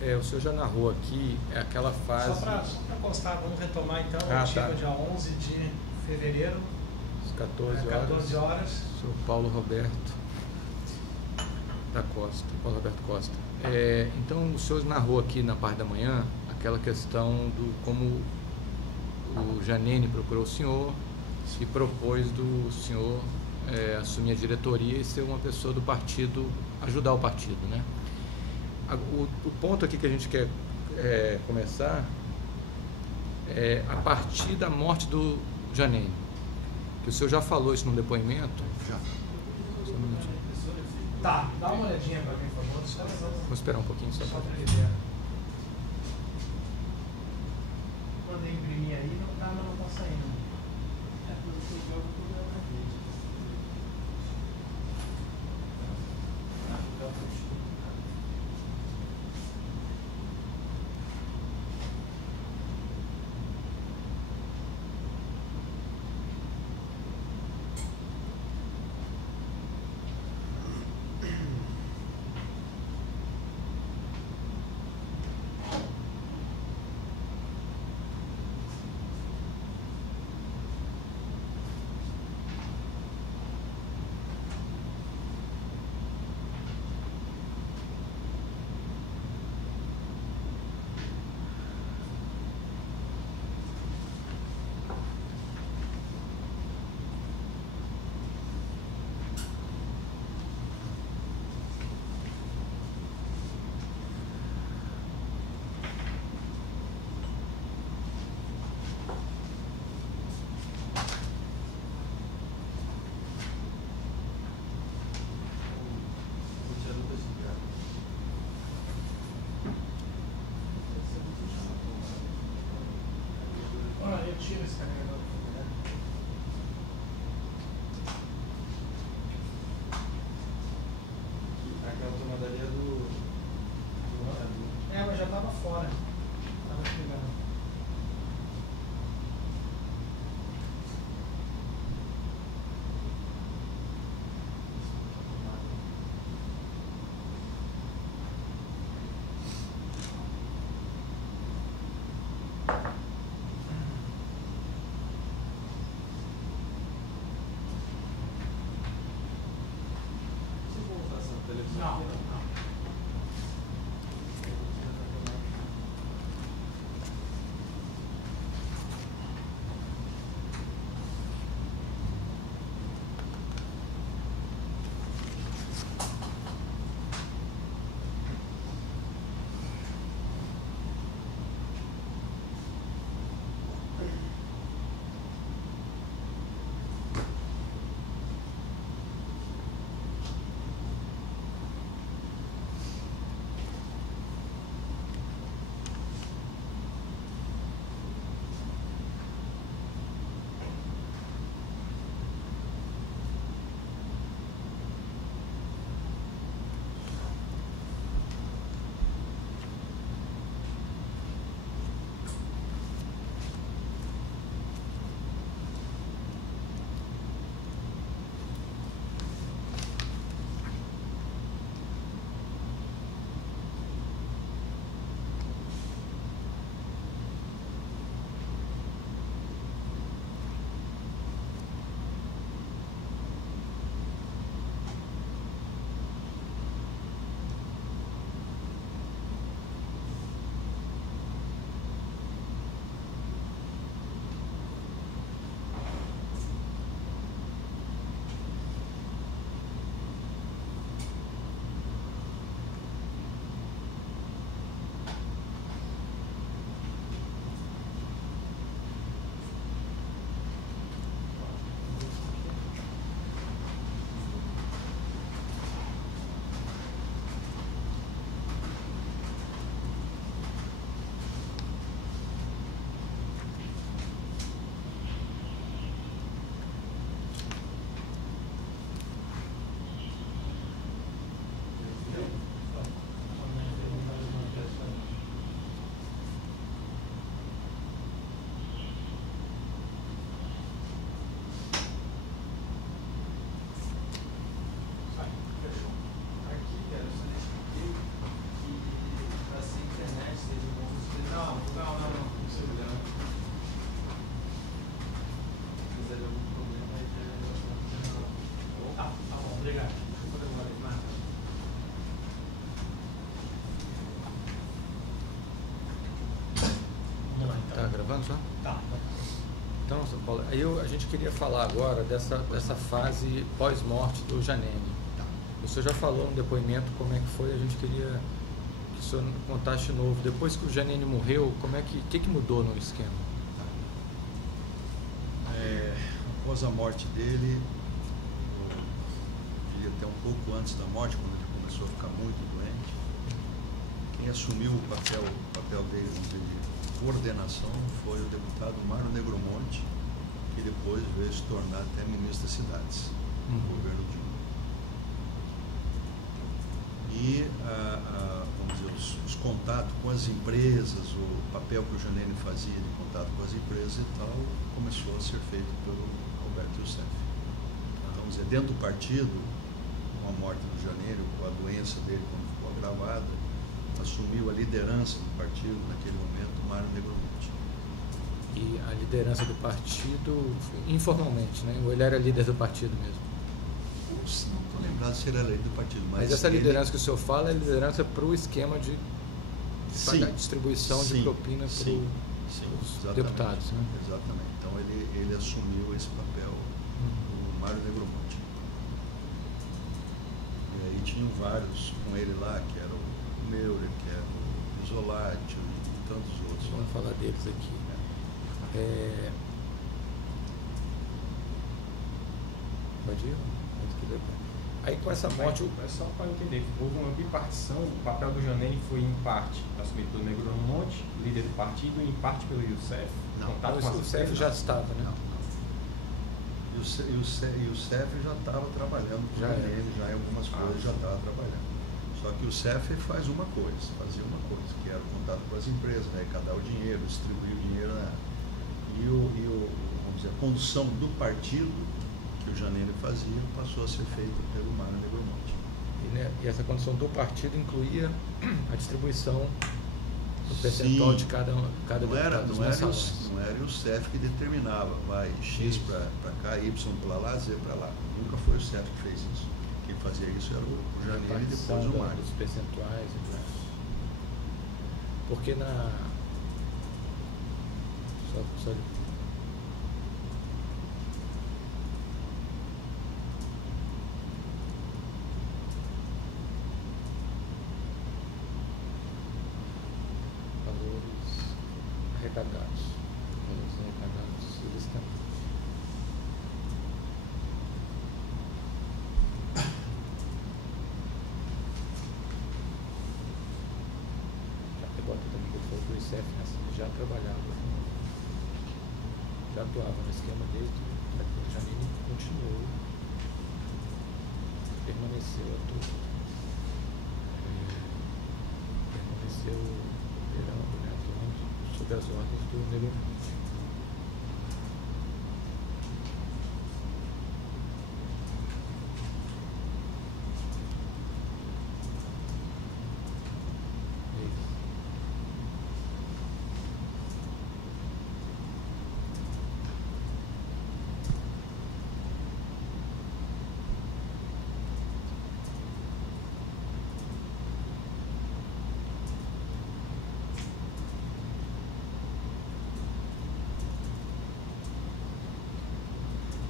O senhor já narrou aqui aquela fase... Só para constar, vamos retomar então, tá. dia 11 de fevereiro, às 14 horas. Senhor Paulo Roberto da Costa, Paulo Roberto Costa. Então, o senhor narrou aqui na parte da manhã aquela questão do como o Janene procurou o senhor e propôs do senhor assumir a diretoria e ser uma pessoa do partido, ajudar o partido, né? O ponto aqui que a gente quer começar é a partir da morte do Janene, que o senhor já falou isso num depoimento. Já. Só um minutinho. Tá, dá uma olhadinha para mim, por favor. Vamos esperar um pouquinho só para ele ver. Quando eu imprimir aí, não tá, mas não tá saindo. Tira esse carregador. Aquela tomadaria do mas já estava fora. Estava chegando. Não. gravando só? Tá. Então, São Paulo, a gente queria falar agora dessa fase pós-morte do Janene. Tá. O senhor já falou no depoimento como é que foi, a gente queria que o senhor contasse de novo. Depois que o Janene morreu, o que mudou no esquema? Após a morte dele, eu diria até um pouco antes da morte, quando ele começou a ficar muito doente, quem assumiu o papel dele, vamos dizer, de coordenação foi o deputado Mário Negromonte, que depois veio se tornar até ministro das cidades, no governo Dilma. E vamos dizer, os contatos com as empresas, o papel que o Janene fazia de contato com as empresas e tal, começou a ser feito pelo Roberto Youssef. Então, vamos dizer, dentro do partido, com a morte do Janene, com a doença dele quando ficou agravada, assumiu a liderança do partido naquele momento Mário Negromonte. E a liderança do partido, informalmente, né? Ou ele era líder do partido mesmo? Não estou lembrado se ele era líder do partido, mas essa liderança que o senhor fala é liderança para o esquema de pagar distribuição de propina para os deputados, né? Exatamente. Então ele assumiu esse papel, o Mário Negromonte. E aí tinham vários com ele lá, que era o Meurer, que era o Isolati e tantos outros. Vamos falar deles aqui. Pode ir? Aí com essa morte... É só para entender, houve uma bipartição, o papel do Janene foi em parte assumido pelo Negromonte, líder do partido, e em parte pelo Youssef. Não, o Youssef já estava, né? Não. E o Youssef já estava trabalhando com o Janene, já em algumas coisas já estava trabalhando. Só que o Youssef fazia uma coisa, que era o contato com as empresas, arrecadar o dinheiro, distribuir o dinheiro, né? Vamos dizer, a condução do partido que o Janene fazia passou a ser feita pelo Mário Negromonte. E essa condição do partido incluía a distribuição do percentual de cada deputado. Não era o CEF que determinava, vai X para cá, Y para lá, Z para lá. Nunca foi o CEF que fez isso. Quem fazia isso era o Janene e depois o Mário. Os percentuais. Porque Só arrecadados. Eles também. Já bota também que ele foi do ICF, né? Ele já trabalhava, já atuava no esquema desde o Janine continuou, permaneceu operando, né? Atuando sob as ordens do Negromonte.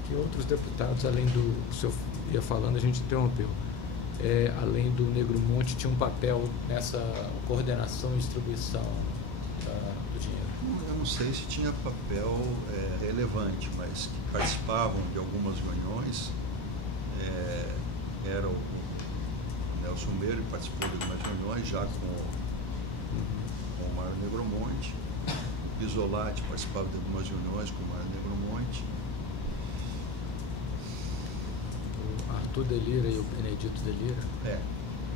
Que outros deputados, além do o senhor ia falando, a gente interrompeu, além do Negromonte, tinha um papel nessa coordenação e distribuição do dinheiro? Eu não sei se tinha papel relevante, mas que participavam de algumas reuniões. Era o Nelson Meire, participou de algumas reuniões já com o Mário Negromonte. O Isolati participava de algumas reuniões com o Mário Negromonte. Arthur Delira e o Benedito Delira?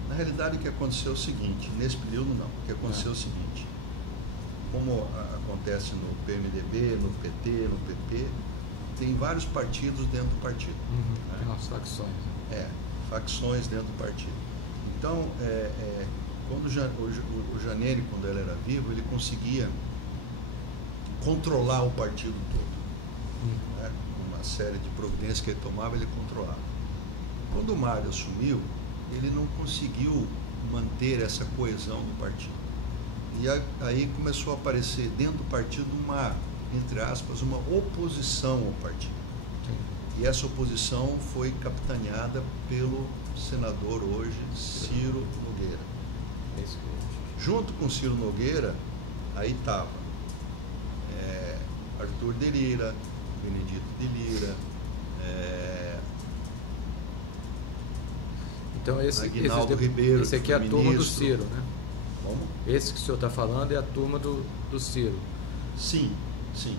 Na realidade, o que aconteceu é o seguinte, nesse período não, o que aconteceu é o seguinte, como acontece no PMDB, no PT, no PP, tem vários partidos dentro do partido. Tem umas facções. Facções dentro do partido. Então, quando o Janene, quando ele era vivo, ele conseguia controlar o partido todo. Uma série de providências que ele tomava, ele controlava. Quando o Mário assumiu, ele não conseguiu manter essa coesão do partido. E aí começou a aparecer dentro do partido uma entre aspas, uma oposição ao partido. E essa oposição foi capitaneada pelo senador hoje, Ciro Nogueira. Junto com Ciro Nogueira, aí estava Arthur de Lira, Benedito de Lira, então Aguinaldo Ribeiro, esse aqui é a turma do Ciro, né? Como? Esse que o senhor está falando é a turma do Ciro. Sim, sim.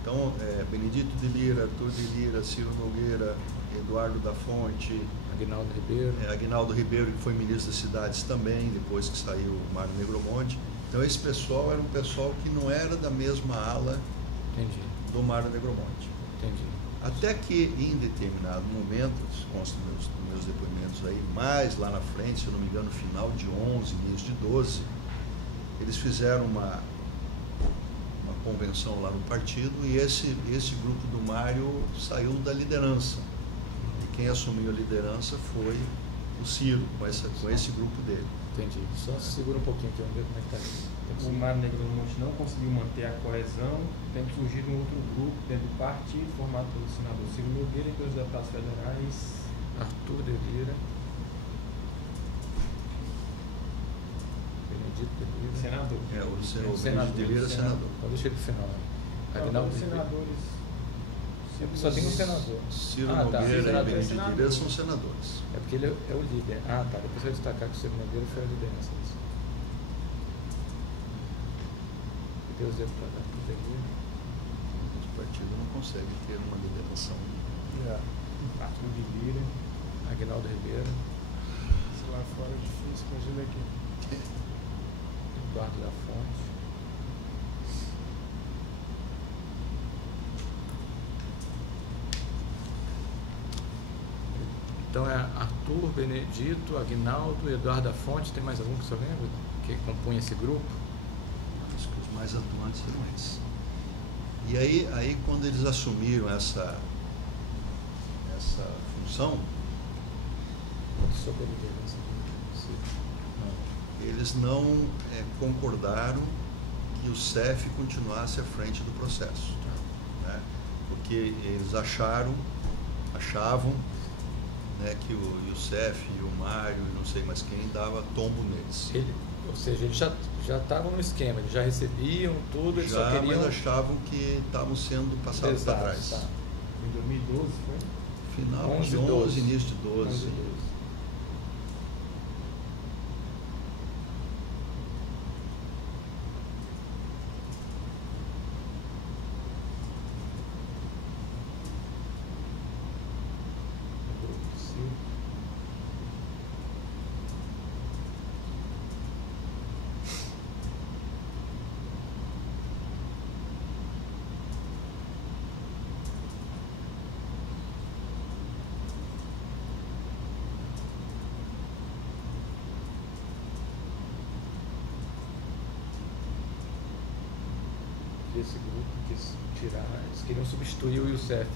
Então, Benedito de Lira, Arthur de Lira, Ciro Nogueira, Eduardo da Fonte, Aguinaldo Ribeiro. Aguinaldo Ribeiro, que foi ministro das cidades também, depois que saiu o Mário Negromonte. Então, esse pessoal era um pessoal que não era da mesma ala Entendi. do Mário Negromonte. Entendi. Até que, em determinado momento, consta nos meus depoimentos aí, mais lá na frente, se eu não me engano, final de 11, início de 12, eles fizeram uma convenção lá no partido e esse grupo do Mário saiu da liderança. E quem assumiu a liderança foi o Ciro, com esse grupo dele. Entendi. Só segura um pouquinho aqui, vamos ver como é que está isso. O Mário Negromonte não conseguiu manter a coesão, tem que surgir um outro grupo dentro do partido, formado pelo senador Ciro Nogueira e pelos deputados federais Arthur de Lira, Benedito de Lira. senador. O Benedito de Lira é senador. Então deixa ele pro final. Aguinaldo Os Ribeiro. senadores. Só tem um senador. Ciro Tá. Nogueira Senador e Benedito senador. de Lira são senadores. É porque ele é o líder. Ah, tá. Depois eu vou destacar que o Ciro Nogueira foi a liderança disso. E tem os deputados Arthur de Lira. O partido não consegue ter uma liderança. Arthur de Lira. Aguinaldo Ribeiro. Se lá fora é difícil, imagina aqui. Eduardo da Fonte. Então é Arthur, Benedito, Aguinaldo, Eduardo da Fonte. Tem mais algum que o senhor lembra que compunha esse grupo? Acho que os mais atuantes eram esses. E aí quando eles assumiram essa função, Sobre a liderança do Ciro. eles não concordaram que o CEF continuasse à frente do processo, né? Porque eles achavam, né, que o Youssef e o Mário e não sei mais quem dava tombo neles. Ou seja, eles já estavam no esquema, eles já recebiam tudo, eles só queriam... Mas achavam que estavam sendo passados para trás. Tá. Em 2012 foi? Final 11, de 11, início de 12. 11, 12. Esse grupo quis tirar, eles queriam substituir o Youssef.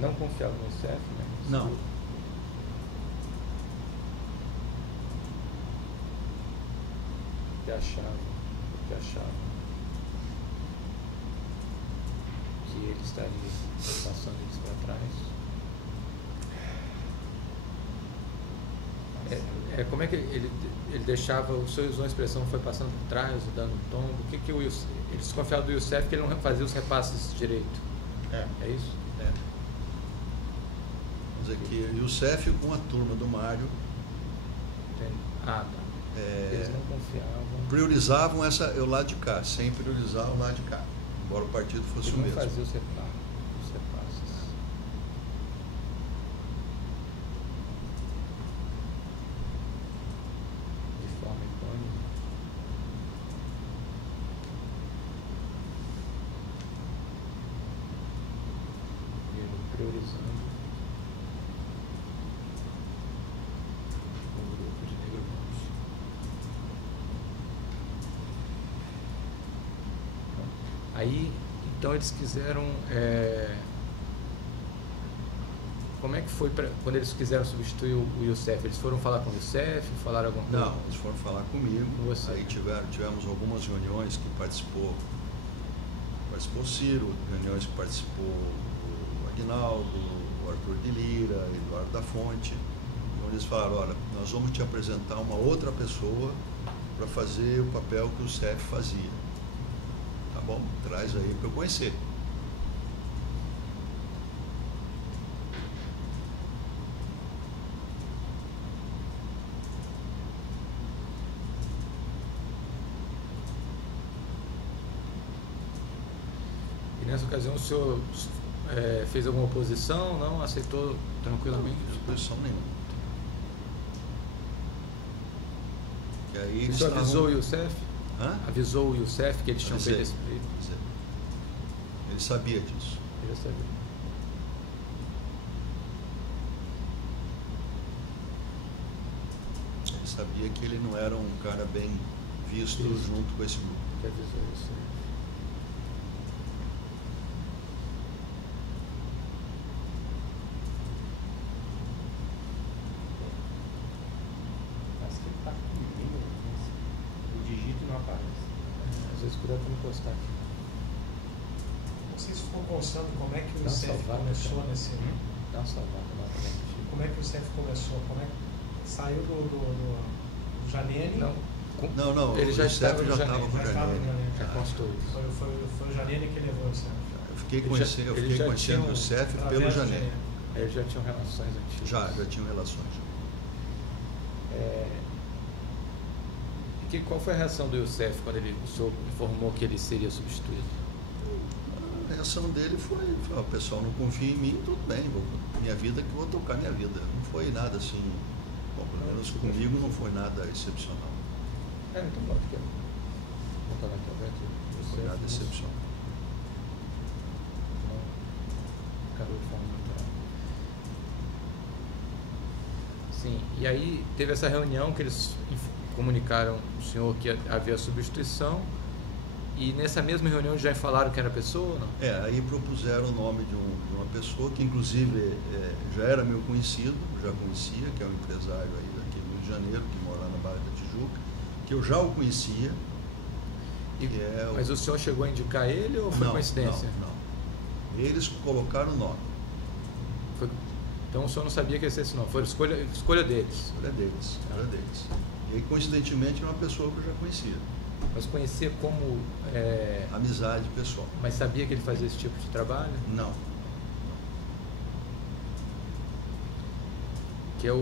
Não confiavam no Youssef, né? Não. Porque achavam que ele estaria passando eles para trás. Como é que ele deixava, o senhor usou a expressão, foi passando por trás, dando um tombo? O que o Youssef, ele desconfiava do Youssef que ele não fazia os repasses direito? É isso? Quer dizer que o Youssef com a turma do Mário Eles não confiavam. priorizavam o lado de cá, sem priorizar o lado de cá, embora o partido fosse Ele o não mesmo. fazia os repasses. De forma econômica. E ele priorizando o grupo de Negromonte. Aí, então eles quiseram... Como é que foi quando eles quiseram substituir o Youssef? Eles foram falar com o Youssef? Falaram alguma coisa? Não, eles foram falar comigo. Com você. Aí tivemos algumas reuniões que participou participou o Ciro, reuniões que participou o Aguinaldo, o Arthur de Lira, Eduardo da Fonte, onde eles falaram, olha, nós vamos te apresentar uma outra pessoa para fazer o papel que o CEF fazia. Tá bom? Traz aí para eu conhecer. E nessa ocasião o senhor fez alguma oposição? Não? Aceitou tranquilamente? Não, oposição nenhuma. E aí O eles senhor avisou o Youssef? Hã? Avisou o Youssef que eles tinham Avisei. feito esse pleito? Ele sabia disso. Ele já sabia. Ele sabia que ele não era um cara bem visto Isso. junto com esse grupo. Que avisou isso. Parece que ele tá comigo, o digito não aparece. Às vezes cuidado para não postar aqui. Vocês ficam constando como é que o Dá uma CEF salvada, começou cara. nesse. Dá uma salvada lá também. Como é que o CEF começou? Como é que saiu do Janene? Não, Não, ele o já Youssef estava no já estava Janene. com o Já estava no Janene. Janene. Já constou isso. Foi o Janene que levou o CEF. Eu fiquei Ele conhecendo, já- ele já tinha o Youssef pelo Através do Janene. Aí eles já tinham relações antigas. Já tinham relações. E qual foi a reação do Youssef quando o senhor informou que ele seria substituído? A reação dele foi, o pessoal não confia em mim, tudo bem, minha vida que eu vou tocar minha vida. Não foi nada assim, bom, pelo menos comigo não foi nada excepcional. Então pode que vou botar aqui aberto. Não foi nada excepcional. Acabou de falar. Sim, e aí teve essa reunião que eles comunicaram o senhor que havia substituição, e nessa mesma reunião já falaram que era a pessoa ou não? Aí propuseram o nome de uma pessoa que inclusive já era meu conhecido, já conhecia, que é um empresário aí daqui do Rio de Janeiro, que mora lá na Barra da Tijuca, que eu já o conhecia. Mas o senhor chegou a indicar ele ou foi coincidência? Não. Eles colocaram o nome. Então o senhor não sabia que ia ser esse nome, foi escolha deles. Escolha deles. E aí, coincidentemente, era uma pessoa que eu já conhecia. Mas conhecia como... Amizade pessoal. Mas sabia que ele fazia esse tipo de trabalho? Não. Que é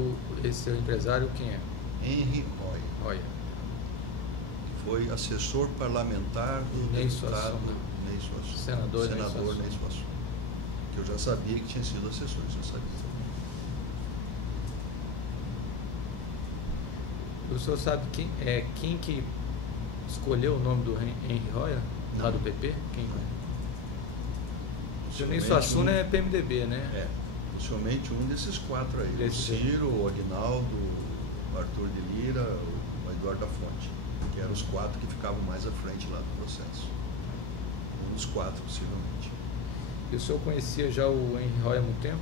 esse seu empresário, quem é? Henry Roy, Olha, que foi assessor parlamentar do Ney deputado Suassuna. Ney Suassuna. Senador Ney Ney Suassuna. Que eu já sabia que tinha sido assessor, já sabia. o senhor sabe quem que escolheu o nome do Henry Roya, lá do PP? Quem? O Ney Suassuna é PMDB, né? Possivelmente um desses quatro aí. O Desse Ciro, o Aguinaldo, o Arthur de Lira, o Eduardo da Fonte, que eram os quatro que ficavam mais à frente lá do processo. Um dos quatro, possivelmente. E o senhor conhecia já o Henry Roya há muito tempo?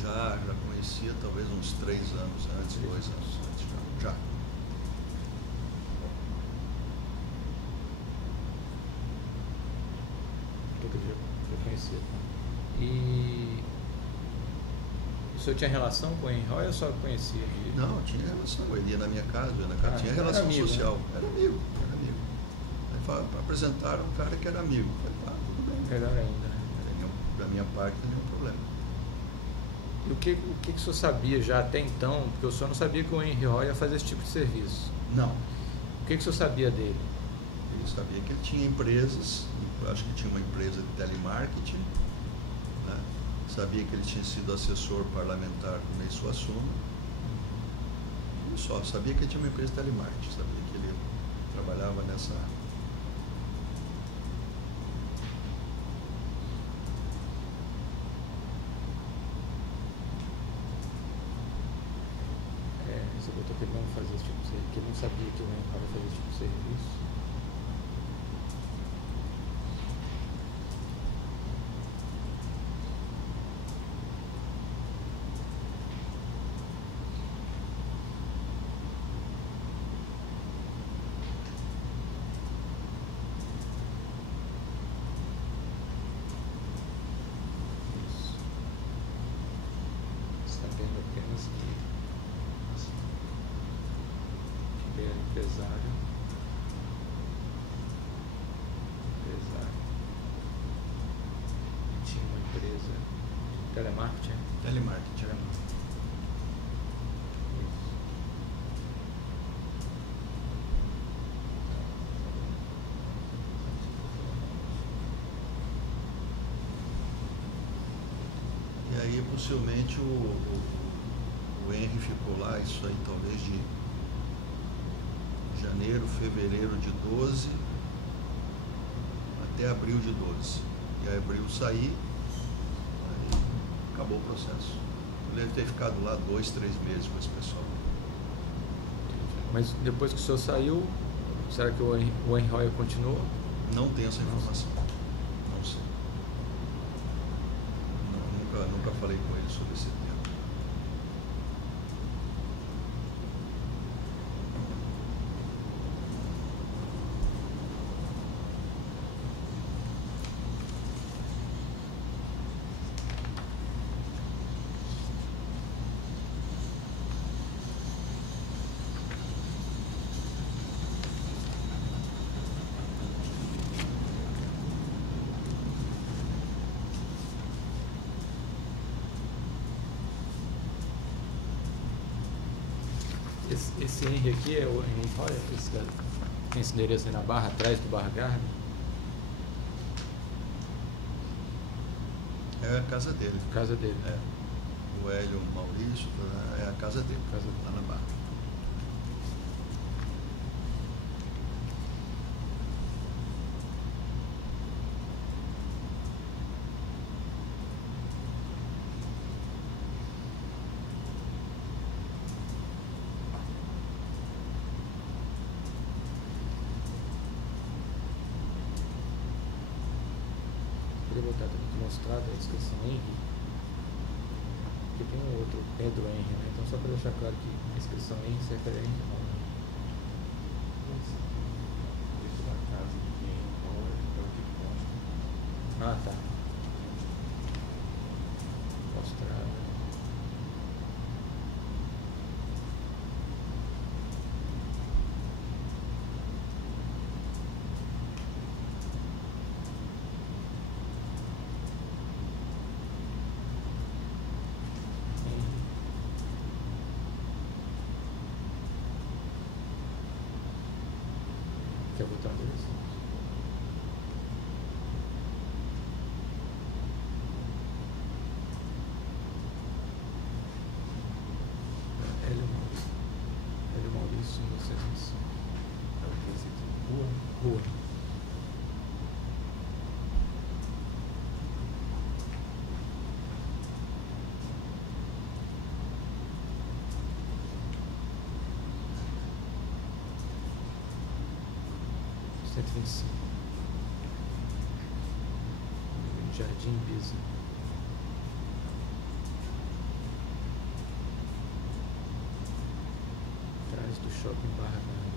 Já conhecia talvez uns 3 anos antes, 2 anos antes, já. Todo dia eu conhecia. E o senhor tinha relação com o Henry Roya ou só conhecia? Não, tinha relação. Ele ia na minha casa, eu ia na casa. Tinha era relação amigo, social. né? Era amigo. Aí apresentaram um cara que era amigo. Falei, tudo bem. Melhor ainda, né? Da minha parte, não tem nenhum problema. E o que o senhor sabia já até então? Porque o senhor não sabia que o Henry Roya ia fazer esse tipo de serviço. Não. O que o senhor sabia dele? Eu sabia que ele tinha empresas, eu acho que tinha uma empresa de telemarketing, né? Sabia que ele tinha sido assessor parlamentar do Ney Suassuna. E só, sabia que ele tinha uma empresa de telemarketing, sabia que ele trabalhava nessa área. Você botou que ele não fazia esse tipo de serviço, que ele não sabia que o Henry Roya fazia esse tipo de serviço. Empresário. Tinha uma empresa de telemarketing. Telemarketing. Isso. E aí, possivelmente, o Henry ficou lá, isso aí talvez de janeiro, fevereiro de 12 até abril de 12. E aí abril sair, aí acabou o processo. Ele deve ter ficado lá 2, 3 meses com esse pessoal. Mas depois que o senhor saiu, será que o Henry Hoyer continuou? Não tenho essa informação. Não sei. Nunca falei com ele sobre esse tema. Esse Henry aqui é o Henry Hoyer, esse cara. Tem esse endereço aí na barra, atrás do Barra Garden. É a casa dele. Casa dele. É. O Hélio Maurício, é a casa dele. Casa dele. Lá na Barra. Queria botar aqui mostrado a inscrição Henry, porque tem um outro Pedro Henry, né? Então só para deixar claro que a inscrição Henry se refere a Henry Hoyer. Isso da casa de quem é o que consta. Ah, tá. Mostrado. Quer botar o endereço? Hélio Maurício, 1905. É o que esse aqui? Rua. Jardim Bisa. Atrás do shopping Barra Garden.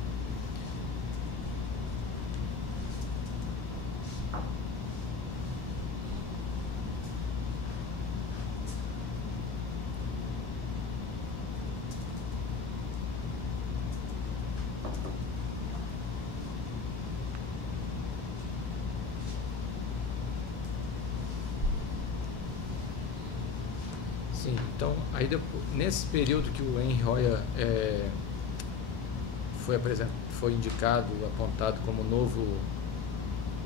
Sim, então, aí depois, nesse período que o Henry Hoyer foi indicado, apontado como novo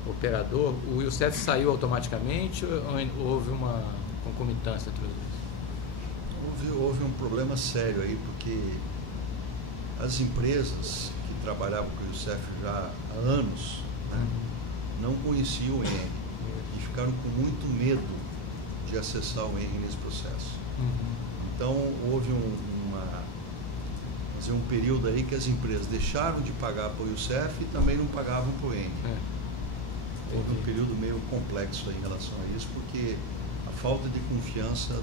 operador, o Youssef saiu automaticamente ou houve uma concomitância entre os dois? Houve um problema sério aí, porque as empresas que trabalhavam com o Youssef já há anos, né, não conheciam o Henry e ficaram com muito medo de acessar o Henry nesse processo. Então houve um período aí que as empresas deixaram de pagar para o Youssef e também não pagavam para o Henry. Houve um período meio complexo aí em relação a isso, porque a falta de confiança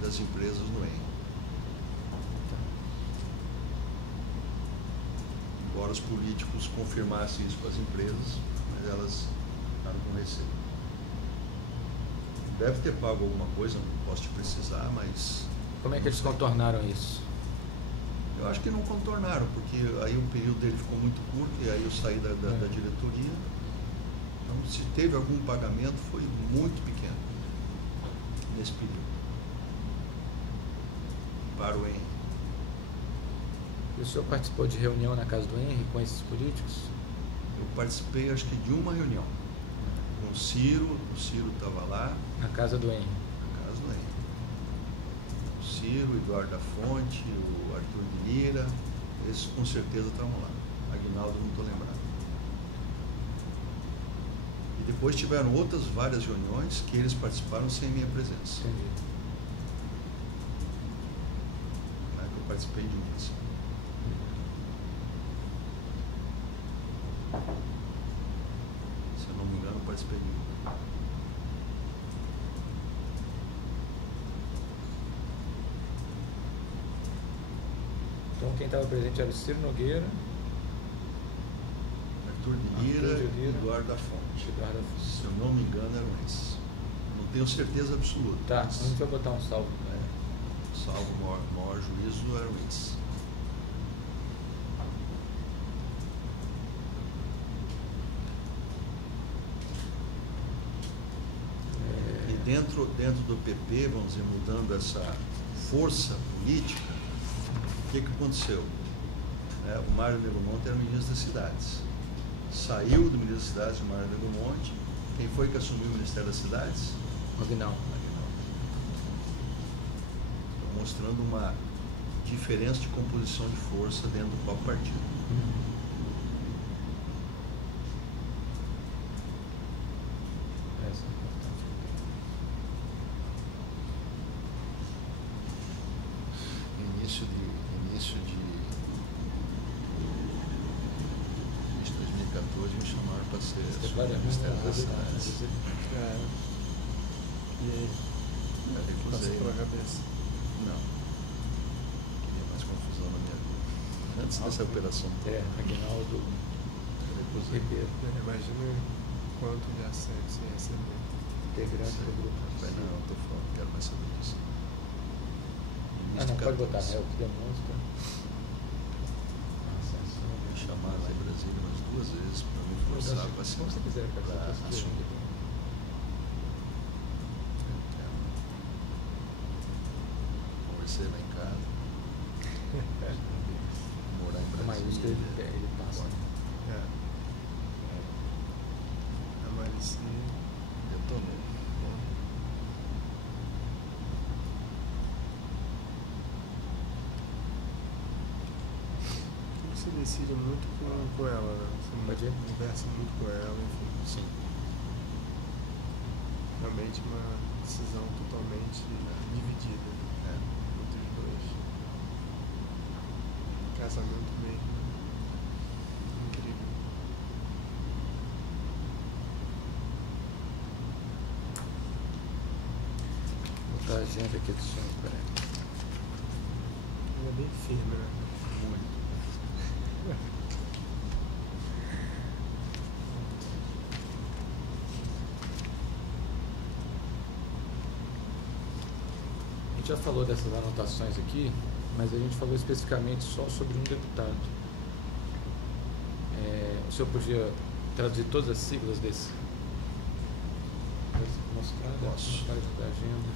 das empresas no Henry. Embora os políticos confirmassem isso para as empresas, mas elas ficaram com receio. Deve ter pago alguma coisa, não posso te precisar, mas... Como é que eles contornaram isso? Eu Eu acho que não contornaram, porque aí o período dele ficou muito curto e aí eu saí da diretoria. Então, se teve algum pagamento, foi muito pequeno nesse período. Para o Henry. E o senhor participou de reunião na casa do Henry com esses políticos? Eu participei, acho que, de uma reunião com o Ciro estava lá. Na casa do Henry? Na casa do Henry. O Ciro, o Eduardo da Fonte, o Arthur de Lira, esses com certeza estavam lá. Aguinaldo, não estou lembrado. E depois tiveram outras várias reuniões que eles participaram sem minha presença. Entendi. Eu participei de muitas. Se eu não me engano, eu participei de uma. Então quem estava presente era o Ciro Nogueira, Arthur de Lira e Eduardo da Fonte. Se eu não me engano, eram esses. Não tenho certeza absoluta. Tá, a gente vai botar um salvo. Salvo o maior juízo, eram esses. E dentro do PP, vamos dizer, mudando essa força política, o que aconteceu? O Mário Negromonte era ministro das Cidades. Saiu do ministro das Cidades, o Mário Negromonte. Quem foi que assumiu o Ministério das Cidades? Aguinaldo. Mostrando uma diferença de composição de força dentro do próprio partido. Essa é importante. Início de 2014 me chamaram para ser Ministério das Cidades. E aí? Passou pela cabeça? Não. Queria mais confusão na minha vida. Antes dessa operação. Aguinaldo Ribeiro. Imagina quanto de assédio você recebeu. Integrante do grupo. Não, estou fora, não quero mais saber disso. Não pode botar, é o que demonstra. Me chamaram lá em Brasília umas 2 vezes para me forçar para Como você quiser, cara. assumir. Conversei lá em casa. Morar em Brasília. Maiúsculo ele passa. A Marici Detonou. Você decide muito com ela, né? Você conversa muito com ela, enfim. Sim. Realmente uma decisão totalmente dividida entre os dois. Casamento mesmo. Incrível. Vou botar a agenda aqui do senhor, peraí. Ela é bem firme, né? Muito. A gente já falou dessas anotações aqui, mas a gente falou especificamente só sobre um deputado. O senhor podia traduzir todas as siglas desse? Mostrar Posso. da agenda.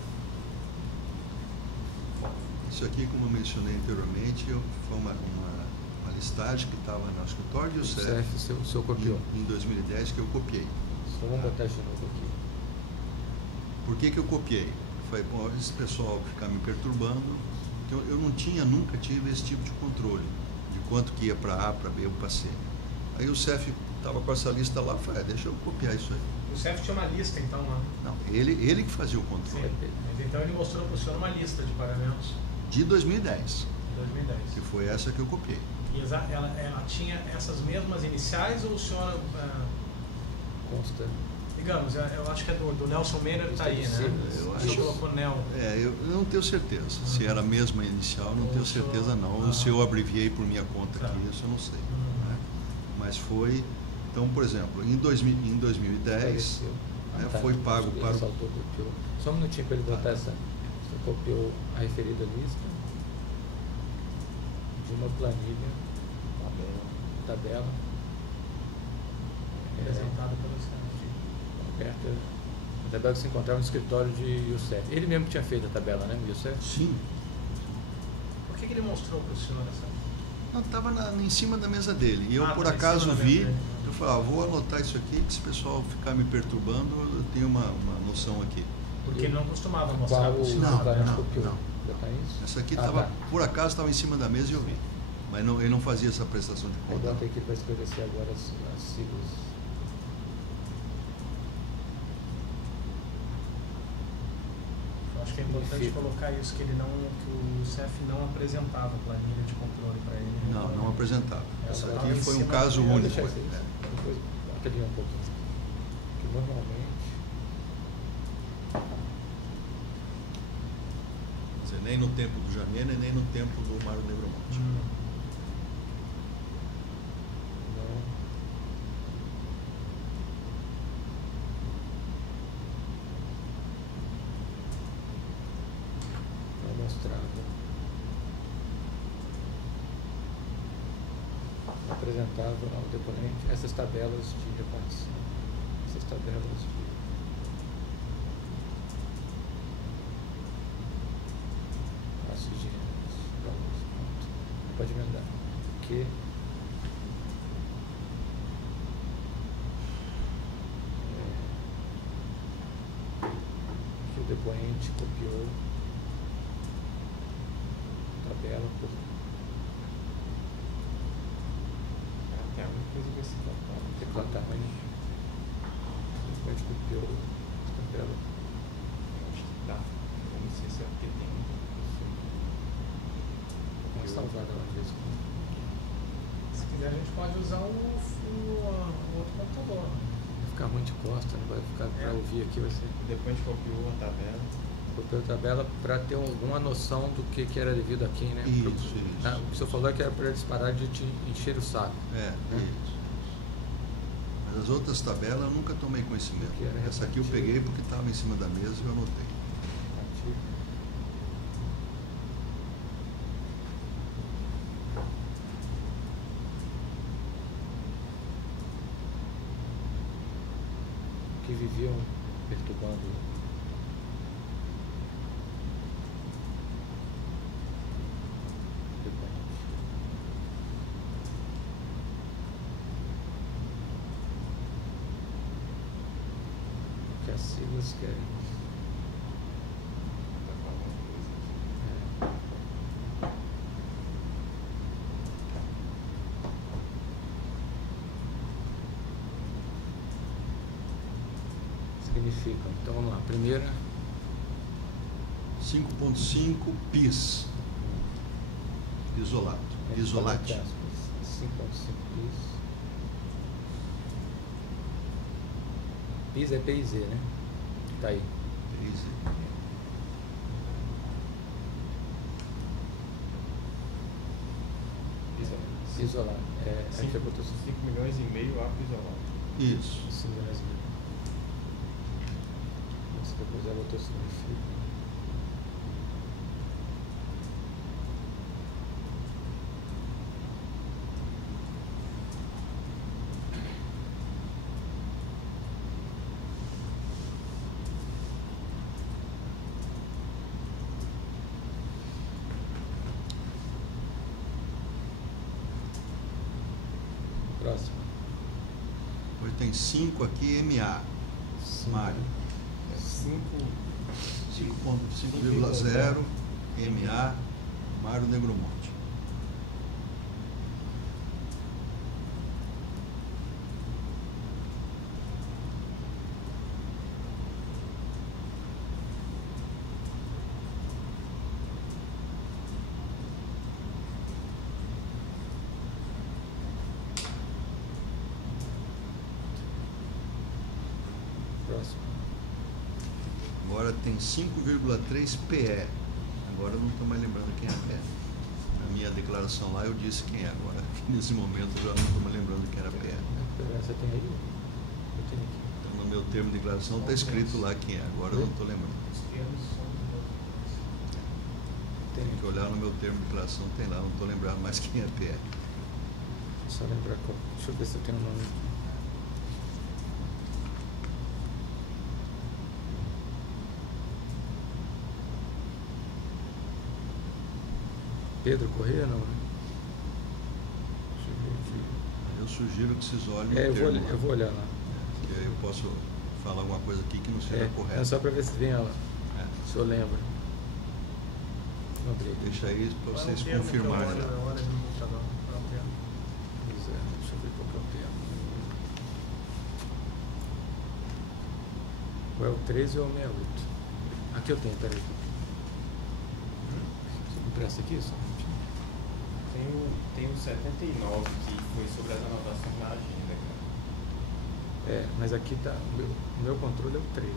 Isso aqui, como eu mencionei anteriormente, foi uma listagem que estava no escritório de O UCEF CEF, o senhor copiou. em 2010 que eu copiei. Só vamos botar de novo aqui. Por que eu copiei? Foi, bom, esse pessoal ficar me perturbando, que eu nunca tive esse tipo de controle, de quanto que ia para A, para B ou para C. Aí o CEF estava com essa lista lá, falei, deixa eu copiar isso aí. O CEF tinha uma lista então lá. Não, ele que fazia o controle. Sim. Mas então ele mostrou para o senhor uma lista de pagamentos De 2010, de 2010. que foi essa que eu copiei. E ela tinha essas mesmas iniciais ou o senhor, Consta. digamos, eu acho que é do Nelson Meira, está aí, né? Eu O senhor acho. colocou Nel. Eu não tenho certeza. Se era a mesma inicial, não tenho certeza não. Ou se eu abreviei por minha conta aqui, isso eu não sei. Né? Mas foi. Então, por exemplo, em 2010, foi pago para o. Só um minutinho para ele botar essa. Você copiou a referida lista. De uma planilha, tabela, Apresentada pelo CEF. aberta, a tabela que se encontrava no escritório de Youssef. Ele mesmo que tinha feito a tabela, né, Youssef? Sim. Por que ele mostrou para o senhor essa? Não, estava em cima da mesa dele. E eu, por Tá em acaso, cima da vi. mesa dele. Eu falei, vou anotar isso aqui, que se o pessoal ficar me perturbando, eu tenho uma noção aqui. Porque ele não costumava mostrar Qual para o o senhor. Não, Clarence não, copiou? não. Já tá isso? Essa aqui, Tá. por acaso, estava em cima da mesa e eu vi. Mas não, ele não fazia essa prestação de Eu conta. botei aqui para esclarecer agora as siglas. Eu acho que é importante Significa. colocar isso, que o CEF não apresentava planilha de controle para ele. Não apresentava. Ela Essa estava aqui em foi um cima caso da- único. Deixa isso aí. Depois atalhei um pouquinho. Que normalmente. Quer dizer, nem no tempo do Janene, nem no tempo do Mário Negromonte. Não. Não mostrava. Apresentava ao deponente essas tabelas de repartição. Essas tabelas de. Classes de rendas. Valores. Ponto. Pode emendar. Que. Que o depoente copiou tabela por Tem alguma coisa com esse teclado tamanho. O depoente copiou a tabela. Tá. Eu não sei se é porque tem. Vou salvar ela mesmo. Se quiser, a gente pode usar o outro computador. Vai ficar muito de costa, não vai ficar para ouvir aqui, vai ser. Depois a gente copiou a tabela. Copiou a tabela para ter alguma noção do que era devido a quem, né? Isso, Pro- isso. Ah, o que o senhor falou é que era para eles pararem de te encher o saco. Isso. Mas as outras tabelas eu nunca tomei conhecimento. Que era Essa aqui eu repartido. peguei porque estava em cima da mesa e eu anotei. Que viviam perturbando o depoente. Que as siglas querem. Significam. Então vamos lá. Primeira, 5.5 PIS. Isolato. Isolate. 5.5 PIS. PIS é PIZ, né? Tá aí. Isolado. É, a gente já botou 5 milhões e meio ápice isolado. Isso. 5 milhões e meio. Mas depois já botou significa. Próximo. Hoje tem 5 aqui, MA. Mário. 5.5,0 MA, Mário Negromonte. Próximo. Agora tem 5,3 PE. Agora eu não estou mais lembrando quem é PE. Na minha declaração lá eu disse quem é. Agora, nesse momento, eu já não estou mais lembrando quem era PE. Você tem aí? Eu tenho aqui. Então, no meu termo de declaração está escrito lá quem é. Agora eu não estou lembrando. Os termos são tem. Tem que olhar no meu termo de declaração, tem lá, não estou lembrando mais quem é PE. Só lembrar qual. Deixa eu ver se eu tenho o nome aqui. Pedro Corrêa, não, né? Deixa eu ver aqui. Eu sugiro que vocês olhem É, o termo lá. eu vou olhar lá. Que aí eu posso falar alguma coisa aqui que não seja correta. É só para ver se vem ela. É. Se eu lembro. Vou abrir aqui. Deixa aí para Qual é o vocês termo que eu confirmarem olho lá. agora no computador? Qual é o termo? Pois é, deixa eu ver qual que é o termo. Ou é o 13 ou é o 68? Aqui eu tenho, peraí. Você me presta aqui? Só um minutinho. Tem o 79 que foi sobre as anotações na agenda, cara. É, mas aqui tá. O meu controle é o 13.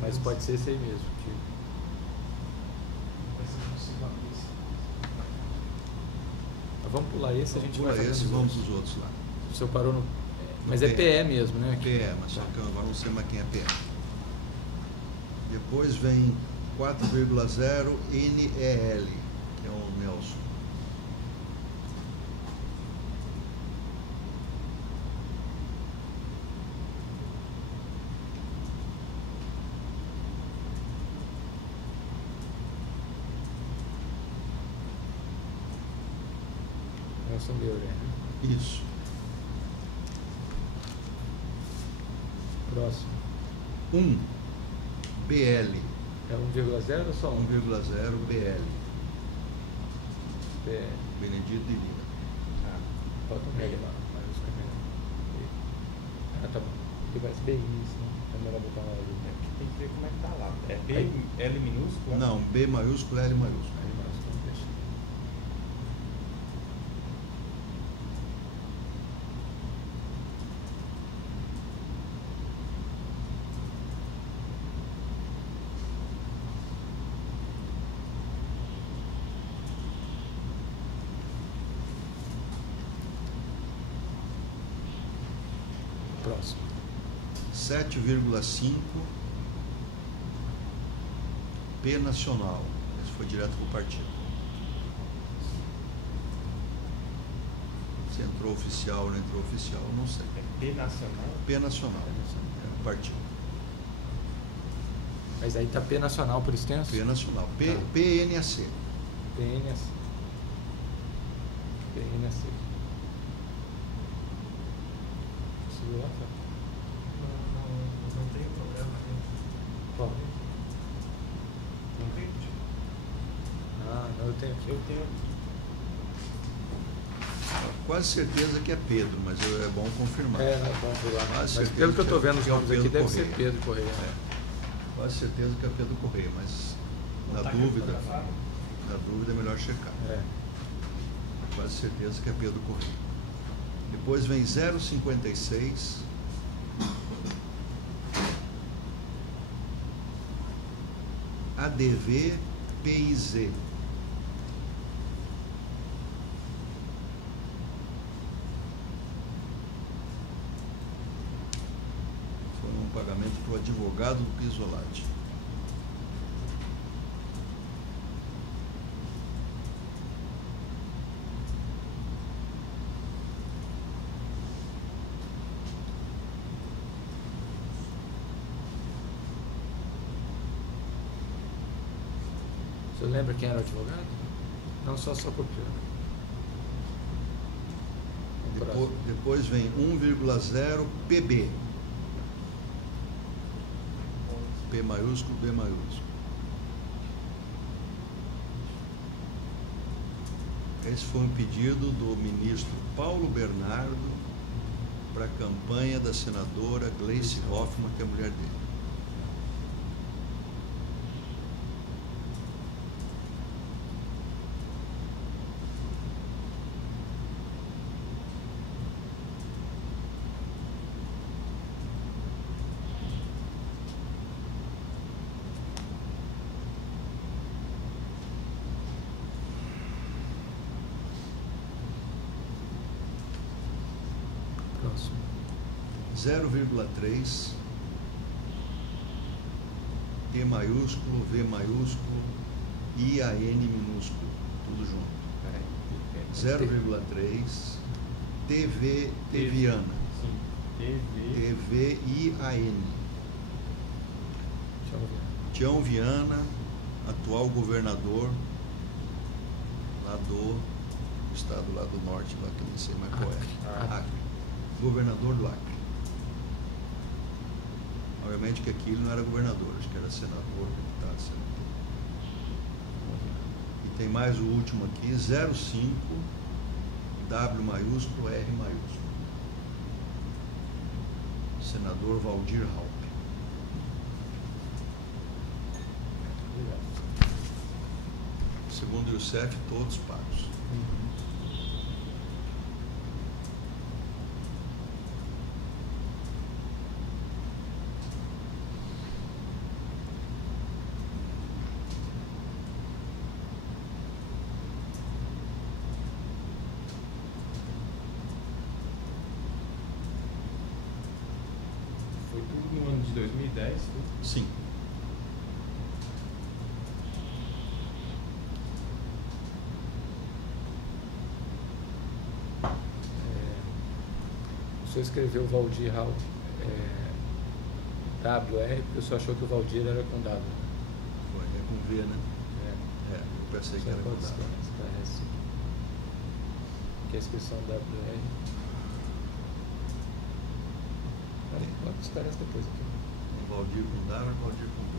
Mas pode ser esse aí mesmo. Tipo. Vai ser possível abrir isso. Mas vamos pular esse, a gente vai fazer esse, os vamos outros. para os outros lá. O senhor parou no. Mas No é PE. PE mesmo, né? Aqui. PE, mas só que agora não sei mais quem é PE. Depois vem 4,0 NEL, que é o Nelson. Nelson Beuré, né? Isso. Próximo. 1 BL. É 1,0 ou só 1? 1,0 BL. PE. Benedito de Lira. Ah, falta um L lá, mas os caminhões. Ah, tá bom. Aqui parece BI isso, né? É melhor botar um L. Tem que ver como é que tá lá. É B, Aí. L minúsculo? Não, B maiúsculo, L maiúsculo. Aí, mas então deixa. Próximo. 7,5 P nacional. Esse foi direto para o partido. Se entrou oficial ou não entrou oficial, não sei. É P nacional? P nacional. É o partido. Mas aí tá P nacional por extenso? P nacional. Tá. PNAC. PNAC. PNAC. Conseguiu lá, tá? Não tem problema dentro. Qual? Não tem. Ah, não, eu tenho aqui. Eu tenho. Quase certeza que é Pedro, mas é bom confirmar. É, não é bom por lá. Mas certeza pelo que eu estou que é- vendo os que é o nomes aqui, Pedro deve ser Correia. Pedro Correia. Quase certeza que é Pedro Correia, mas na Tá aqui dúvida, fotografado? é melhor checar. É. Quase certeza que é Pedro Correia. Depois vem 0,56. ADV PIZ. Foi um pagamento para o advogado do Pisolati. O senhor lembra quem era o advogado? Não, só copiou. O próximo. Depois vem 1,0 PB. P maiúsculo, B maiúsculo. Esse foi um pedido do ministro Paulo Bernardo para a campanha da senadora Gleice Hoffmann, que é a mulher dele. Próximo. 0,3 T maiúsculo, V maiúsculo, IAN minúsculo, tudo junto. 0,3 TViana. Sim. TViAN. Tião Viana, atual governador lá do estado lá do norte, lá que eu não sei mais qual é. Acre. Governador do Acre. Obviamente que aqui ele não era governador, acho que era senador, deputado, senador. E tem mais o último aqui, 05 W maiúsculo R maiúsculo. Senador Valdir Raup. Segundo o Youssef, todos pagos. Foi tudo no ano de 2010? Tudo? Sim. O senhor escreveu Valdir Raup WR, porque o senhor achou que o Valdir era com W. Foi, é com V, né? Eu pensei que era com W. Esclarece que a inscrição WR. Pode esclarece depois aqui. Valdir com W e Valdir com V.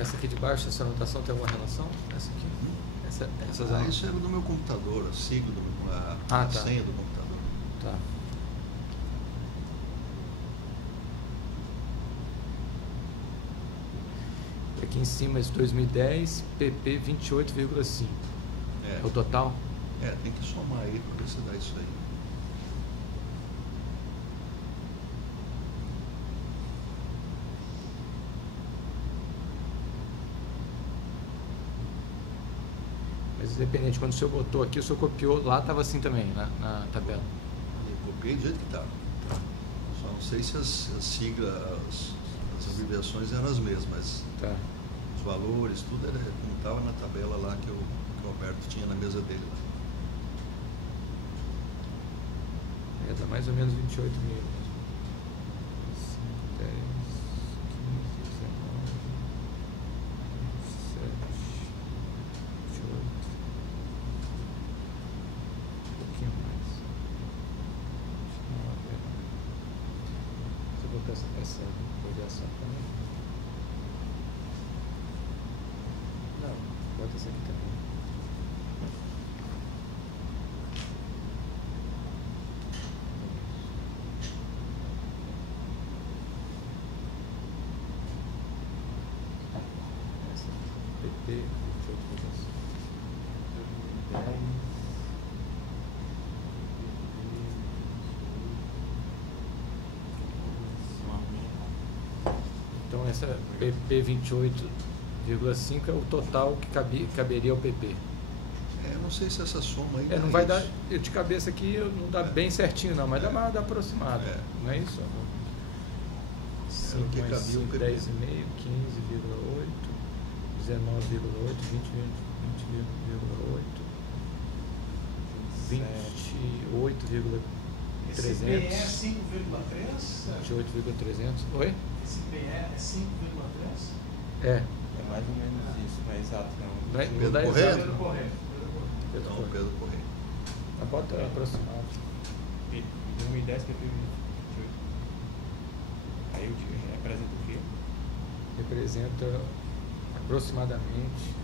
Essa aqui de baixo, essa anotação tem alguma relação? Essa aqui? Essas Isso era do meu computador, a sigla, a tá. senha do computador. Tá. Aqui em cima de 2010, PP 28,5. É o total? Tem que somar aí para ver se dá isso aí. Mas independente, quando o senhor botou aqui, o senhor copiou, lá estava assim também, na tabela. Eu copiei do jeito que estava. Só não sei se as siglas, as abreviações eram as mesmas, mas os valores, tudo era como estava na tabela lá que o Alberto tinha na mesa dele lá. Dá mais ou menos 28 mil mesmo. 5, 10, 15, 19, 17, 28. Um pouquinho mais. 19. Você botou essa variação também? Não, bota essa aqui também. PP 28,5. 2010. Então essa PP 28,5 é o total que caberia ao PP. Eu não sei se essa soma aí. Não vai dar. Eu de cabeça aqui não dá bem certinho não, mas dá uma aproximada. Não é isso? 5 que mais cabia 5, o PP. 10,5, 15,8, 19,8, 20,8, 28,300. Esse PE é 5,3? 28,300. Oi? Esse PE é 5,3? É. É mais ou menos isso, não é exato não. Não é, Pedro não dá Corrêa? exato. Pedro Corrêa. Não, Pedro Corrêa. Mas bota aproximado. 2010 PP 28. Aí representa o quê? Representa aproximadamente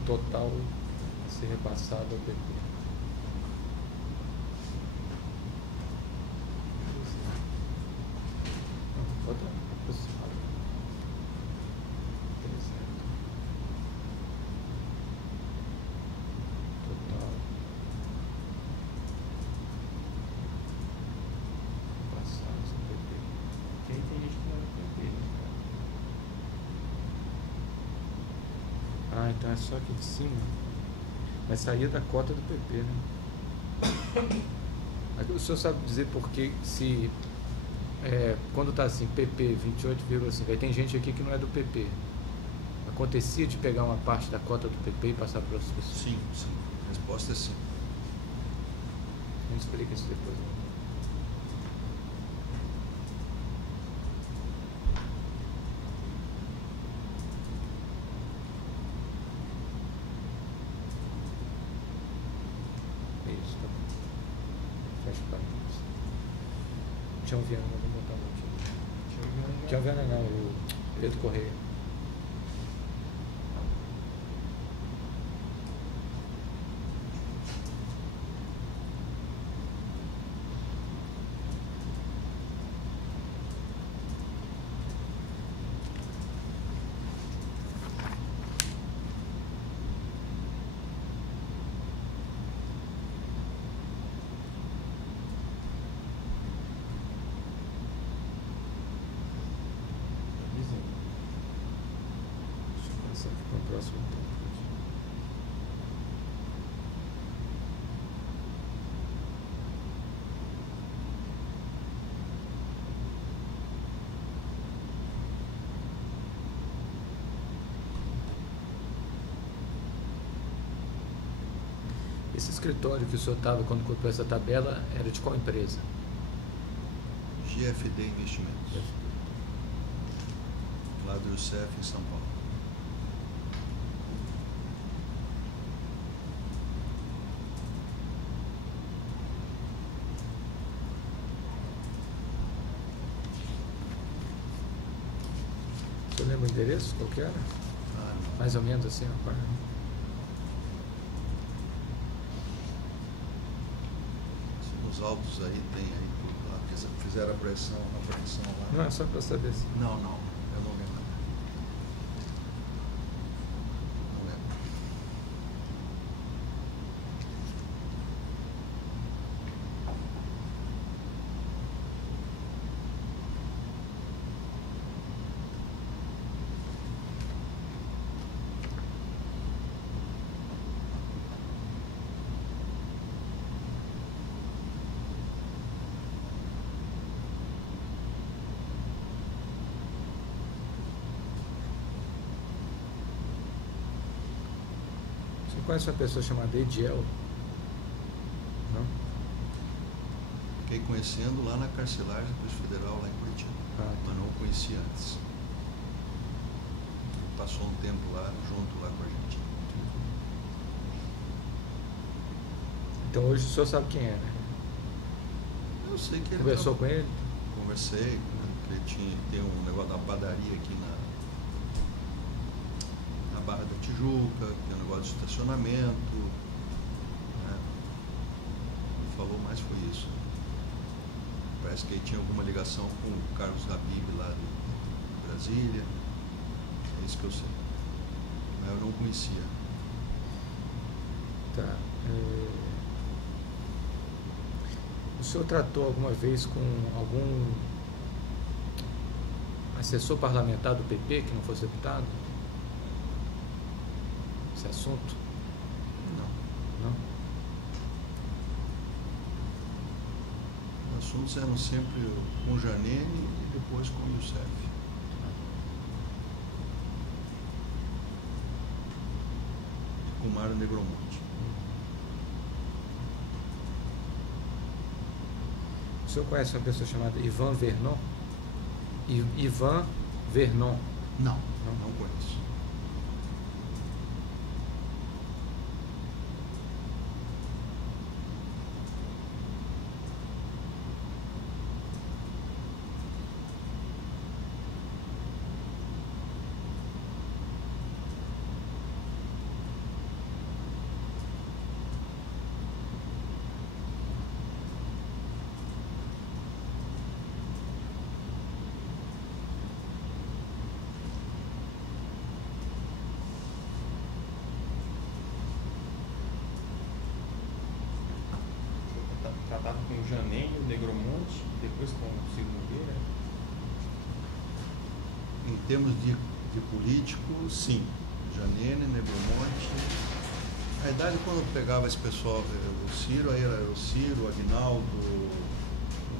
o total a ser repassado ao PP. Não, bota aproximado. Representa total Ah, então é só aqui de cima. Mas saía da cota do PP, né? Aqui o senhor sabe dizer por que se... quando está assim, PP 28,5, aí tem gente aqui que não é do PP. Acontecia de pegar uma parte da cota do PP e passar para outras pessoas? Sim, sim. A resposta é sim. A gente explica isso depois. Isso, tá bom. Fecha o parênteses. Tião Viana, vamos botar um aqui. Tião Viana não, o Pedro Correia. Para o próximo tempo. Esse escritório que o senhor estava quando comprou essa tabela era de qual empresa? GFD Investimentos. Lá do Youssef, em São Paulo. O senhor lembra o endereço? Qual que era? Ah, não. Mais ou menos assim, ó. Os autos aí tem aí tudo lá. Fizeram a pressão lá. Não, é só para saber se... Não, eu não lembro. Não lembro. Você conhece uma pessoa chamada Ediel? Não? Fiquei conhecendo lá na carcelagem da Polícia Federal, lá em Curitiba. Ah, tá. Mas não o conhecia antes. Passou um tempo lá, junto lá com a gente. Então hoje o senhor sabe quem é, né? Eu sei que ele Conversou com ele? Conversei, que ele tem um negócio da padaria aqui na Barra da Tijuca, tem um negócio de estacionamento. Né? Ele falou mais foi isso. Parece que ele tinha alguma ligação com o Carlos Habib lá de Brasília. É isso que eu sei. Mas eu não conhecia. Tá. O senhor tratou alguma vez com algum assessor parlamentar do PP que não fosse deputado? Esse assunto? Não. Não? Os assuntos eram sempre com o Janene e depois com o Youssef. Com o Mário Negromonte. O senhor conhece uma pessoa chamada Ivan Vernon? Ivan Vernon. Não conheço. Tratava com o Janene, o Negromonte, e depois com o Ciro Nogueira? Em termos de político, sim. Janene, Neblomonte. Na verdade, quando eu pegava esse pessoal, o Ciro, aí era o Ciro, o Aguinaldo,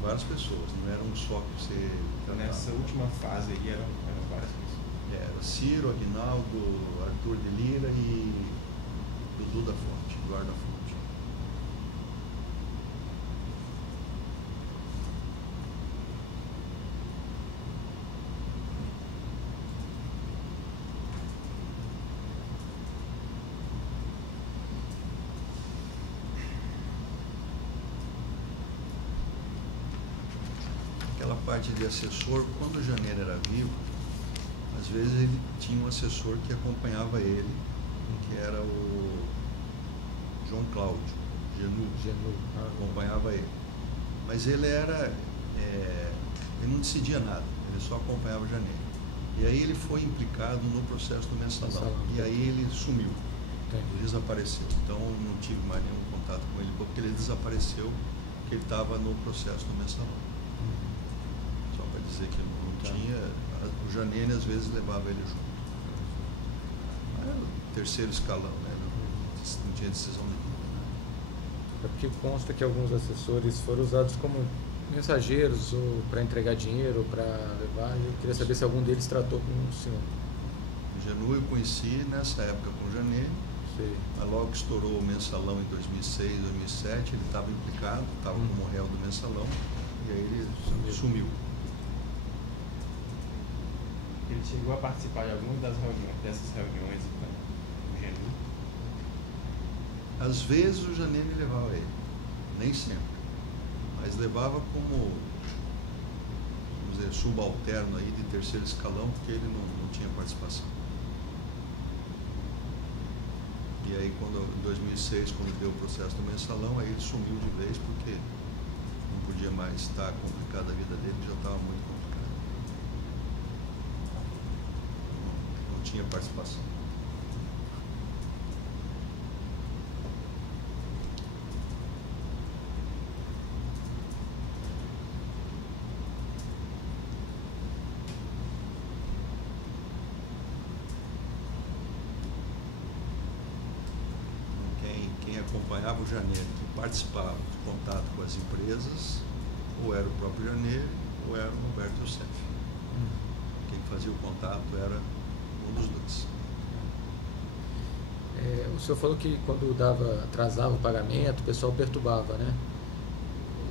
várias pessoas, não era um só que você... Então nessa última fase aí eram várias pessoas. Era Ciro, Aguinaldo, Arthur de Lira e Dudu da Fonte, Eduardo da Fonte. Aquela parte de assessor, quando o Janeiro era vivo, às vezes ele tinha um assessor que acompanhava ele, que era o João Cláudio Genu, acompanhava ele. Mas ele era, ele não decidia nada, ele só acompanhava o Janeiro. E aí ele foi implicado no processo do mensalão, e aí ele sumiu, ele desapareceu. Então não tive mais nenhum contato com ele, porque ele desapareceu, porque ele estava no processo do mensalão. Só para dizer que não tinha, o Janene às vezes levava ele junto. Era o terceiro escalão, né? Não tinha decisão nenhuma. É porque consta que alguns assessores foram usados como mensageiros ou para entregar dinheiro ou para levar. Eu queria saber se algum deles tratou com o senhor. O Genu eu conheci nessa época com o Janene. Mas logo que estourou o mensalão em 2006, 2007, ele estava implicado, estava como réu do mensalão, e aí ele sumiu. Ele chegou a participar de alguma dessas reuniões com o Genu? Às vezes o Janene levava ele, nem sempre, mas levava como, vamos dizer, subalterno aí de terceiro escalão, porque ele não tinha participação. E aí, em 2006, quando deu o processo do mensalão, aí ele sumiu de vez, porque não podia mais estar complicada a vida dele, já estava muito complicada. Não tinha participação. Quem acompanhava o Janeiro, que participava de contato com as empresas, ou era o próprio Janeiro, ou era o Roberto Youssef. Quem fazia o contato era um dos dois. O senhor falou que quando atrasava o pagamento, o pessoal perturbava, né?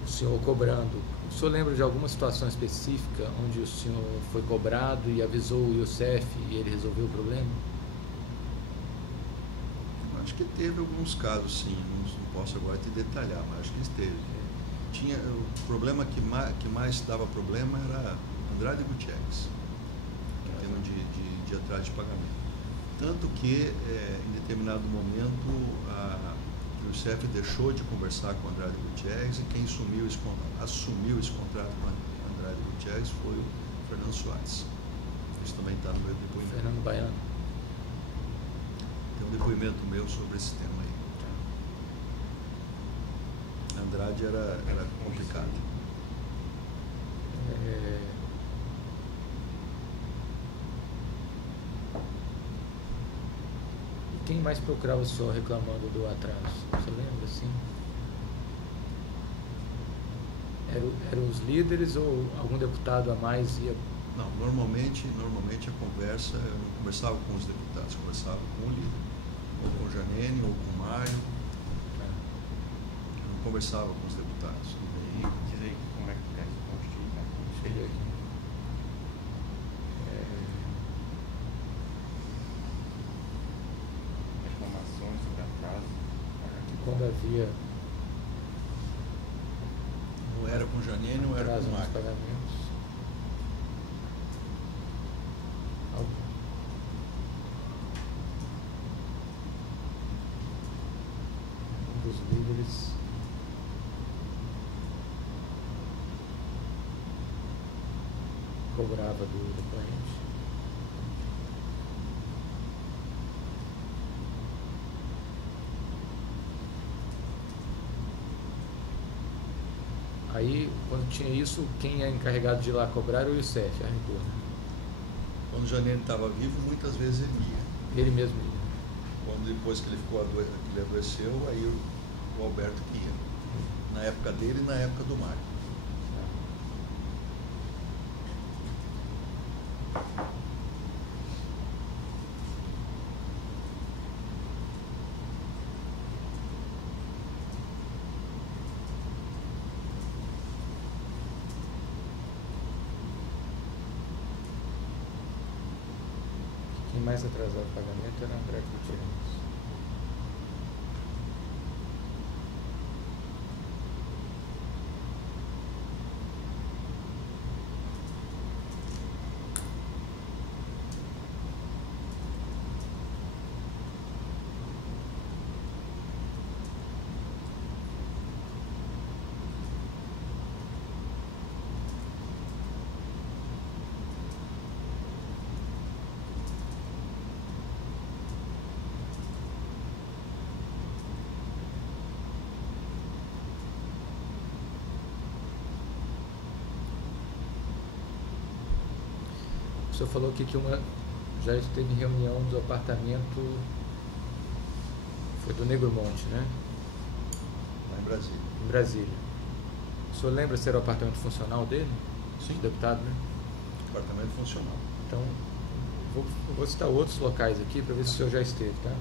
O senhor cobrando. O senhor lembra de alguma situação específica onde o senhor foi cobrado e avisou o Youssef e ele resolveu o problema? Acho que teve alguns casos, sim. Não posso agora te detalhar, mas acho que teve. O problema que mais dava problema era Andrade Gutierrez, em termos de atraso de pagamento. Tanto que, em determinado momento, o Youssef deixou de conversar com Andrade Gutierrez e quem assumiu esse contrato com Andrade Gutierrez foi o Fernando Soares. Isso também está no meu depoimento. Fernando Baiano. Tem um depoimento meu sobre esse tema aí. Andrade era complicado. E quem mais procurava o senhor reclamando do atraso? Você lembra, assim? Eram os líderes ou algum deputado a mais ia? Não, normalmente a conversa, eu não conversava com os deputados, conversava com o líder, ou com o Janene, ou com o Mário. Eu não conversava com os deputados. Diz aí como é que é constituído. Deixa eu ver aqui. Reclamações sobre atraso. Quando havia Ou era com o Janene ou era atraso com o nos Mário. pagamentos. Um dos líderes cobrava do cliente. Aí, quando tinha isso, quem é encarregado de ir lá cobrar era o Youssef, a Arthur. Quando o Janene estava vivo, muitas vezes ele ia. Ele mesmo ia. Quando depois que ele que ele adoeceu, aí o Alberto que ia. Na época dele e na época do Mário. Quem mais atrasava o pagamento era André Gutierrez. O senhor falou aqui que já esteve em reunião do apartamento, foi do Negro Monte, né? Lá em Brasília. Em Brasília. O senhor lembra se era o apartamento funcional dele? Sim. Deputado, né? Apartamento funcional. Então, vou citar outros locais aqui para ver se o senhor já esteve, tá?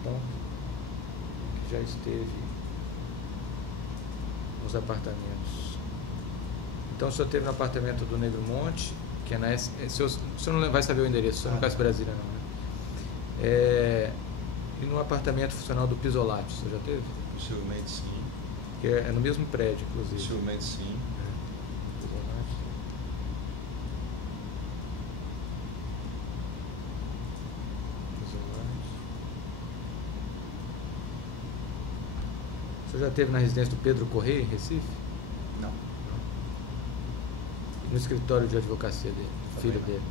Então, que já esteve nos apartamentos. Então, o senhor esteve no apartamento do Negro Monte, que é na o senhor não vai saber o endereço, o senhor não conhece Brasília, não, né? E no apartamento funcional do Pisolati, o senhor já teve? Possivelmente sim. Que é no mesmo prédio, inclusive. Possivelmente sim. Pisolati. O senhor já esteve na residência do Pedro Correia, em Recife? Não. No escritório de advocacia dele, Também filho não. dele.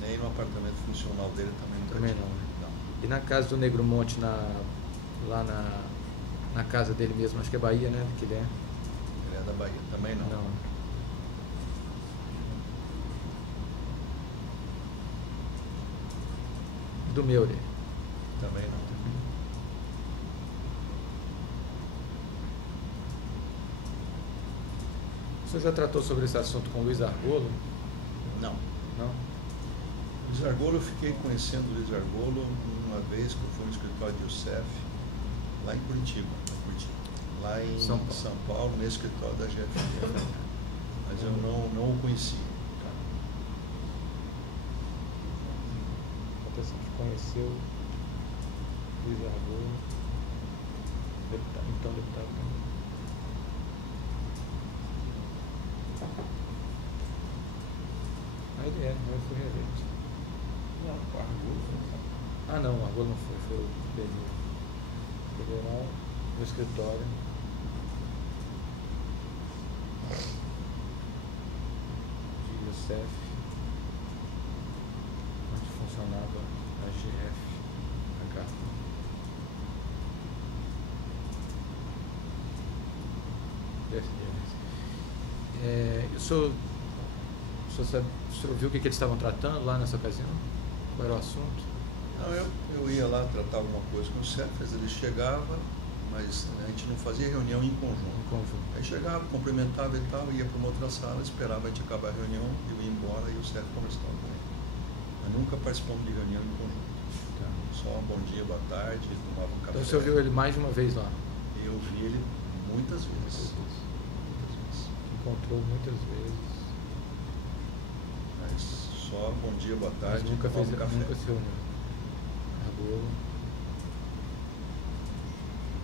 Nem no apartamento funcional dele também nunca Também tive. não, né? Não. E na casa do Negro Monte, lá na casa dele mesmo, acho que é Bahia, né? Que ele é. Ele é da Bahia. Também não. Não. Do Meure. Também não. O senhor já tratou sobre esse assunto com o Luiz Argolo? Não. Não? Luiz Argolo, eu fiquei conhecendo o Luiz Argolo uma vez que eu fui no escritório de UCEF, lá em Curitiba. Lá em São São Paulo. Paulo, no escritório da GFM. Mas eu não o conheci. A pessoa que conheceu Luiz Argolo, então deputado. Ele foi reeleito. Não, o Argolo foi. Ah não, o Argolo não foi o Benito. Federal, no escritório. De Youssef, onde funcionava a GF, o senhor viu o que eles estavam tratando lá nessa ocasião? Qual era o assunto? Não, eu ia lá tratar alguma coisa com o CEFES, ele chegava, mas a gente não fazia reunião em conjunto. Aí chegava, cumprimentava e tal, ia para uma outra sala, esperava a gente acabar a reunião, eu ia embora e o CEF conversava com ele. Mas nunca participamos de reunião em conjunto. Tá. Só um bom dia, boa tarde, tomava um café. Então o senhor viu ele mais de uma vez lá? Eu vi ele muitas vezes. Encontrou muitas vezes. Mas só bom dia, boa Mas tarde, nunca tomava um café. nunca se reuniu. Argolo.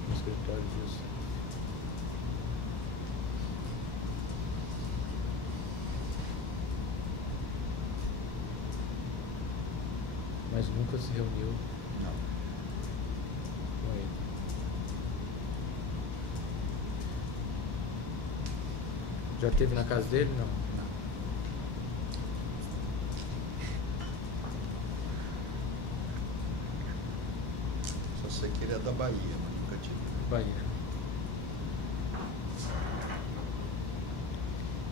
No escritório disso. Mas nunca se reuniu Não. com ele. Já esteve na casa dele? Não. Só sei que ele é da Bahia, mas nunca tive. Bahia.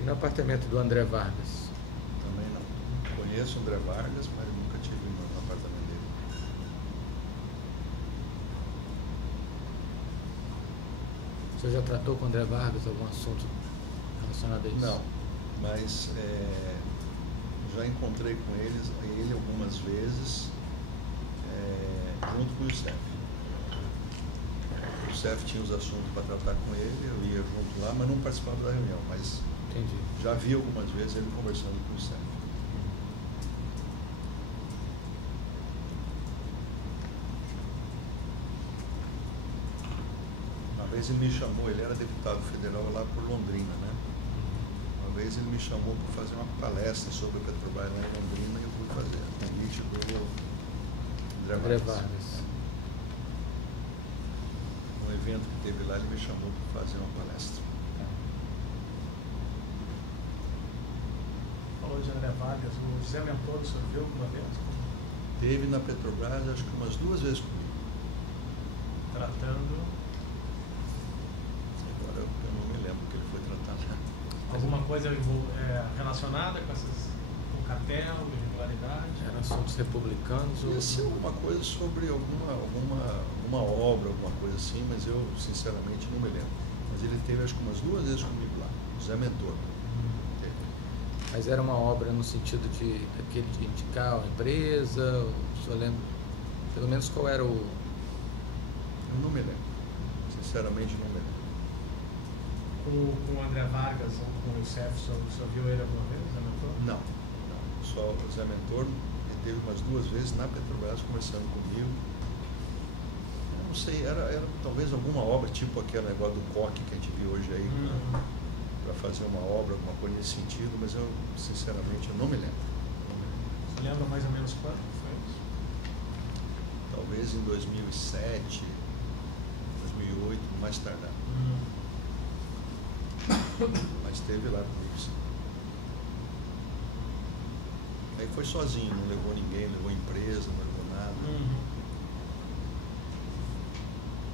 E no apartamento do André Vargas? Também não. Conheço o André Vargas, mas nunca tive no apartamento dele. Você já tratou com o André Vargas algum assunto relacionado a isso? Não, mas já encontrei com ele algumas vezes, junto com o Youssef. O Youssef tinha os assuntos para tratar com ele, eu ia junto lá, mas não participava da reunião. Mas entendi. já vi algumas vezes ele conversando com o Youssef. Uma vez ele me chamou, ele era deputado federal lá por Londrina, né? Uma vez ele me chamou para fazer uma palestra sobre a Petrobras lá em Londrina e eu fui fazer a convite do André Vargas. Um evento que teve lá, ele me chamou para fazer uma palestra. Falou de André Vargas, o José Mentor, o senhor viu alguma vez? Teve na Petrobras, acho que umas 2 vezes comigo. Tratando Agora eu não me lembro que ele foi tratado. alguma coisa relacionada com cartel, irregularidade? Eram assuntos republicanos ou... Ia ser alguma coisa sobre alguma obra, alguma coisa assim, mas eu sinceramente não me lembro. Mas ele teve acho que umas 2 vezes comigo lá, José Mentor. Teve. Mas era uma obra no sentido de indicar a empresa? O senhor lembra? Pelo menos qual era o... Eu não me lembro. Sinceramente não me lembro. Com o André Vargas ou com o Youssef, o senhor viu ele alguma vez, José Mentor? Não. Só o José Mentor, ele teve umas 2 vezes na Petrobras conversando comigo. Eu não sei, era talvez alguma obra, tipo aquele negócio do coque que a gente viu hoje aí, para fazer uma obra, alguma coisa nesse sentido, mas eu, sinceramente, eu não me lembro. Você lembra mais ou menos quando foi isso? Talvez em 2007, 2008, mais tardar. Mas esteve lá comigo, sim. Aí foi sozinho, não levou ninguém, levou empresa, não levou nada.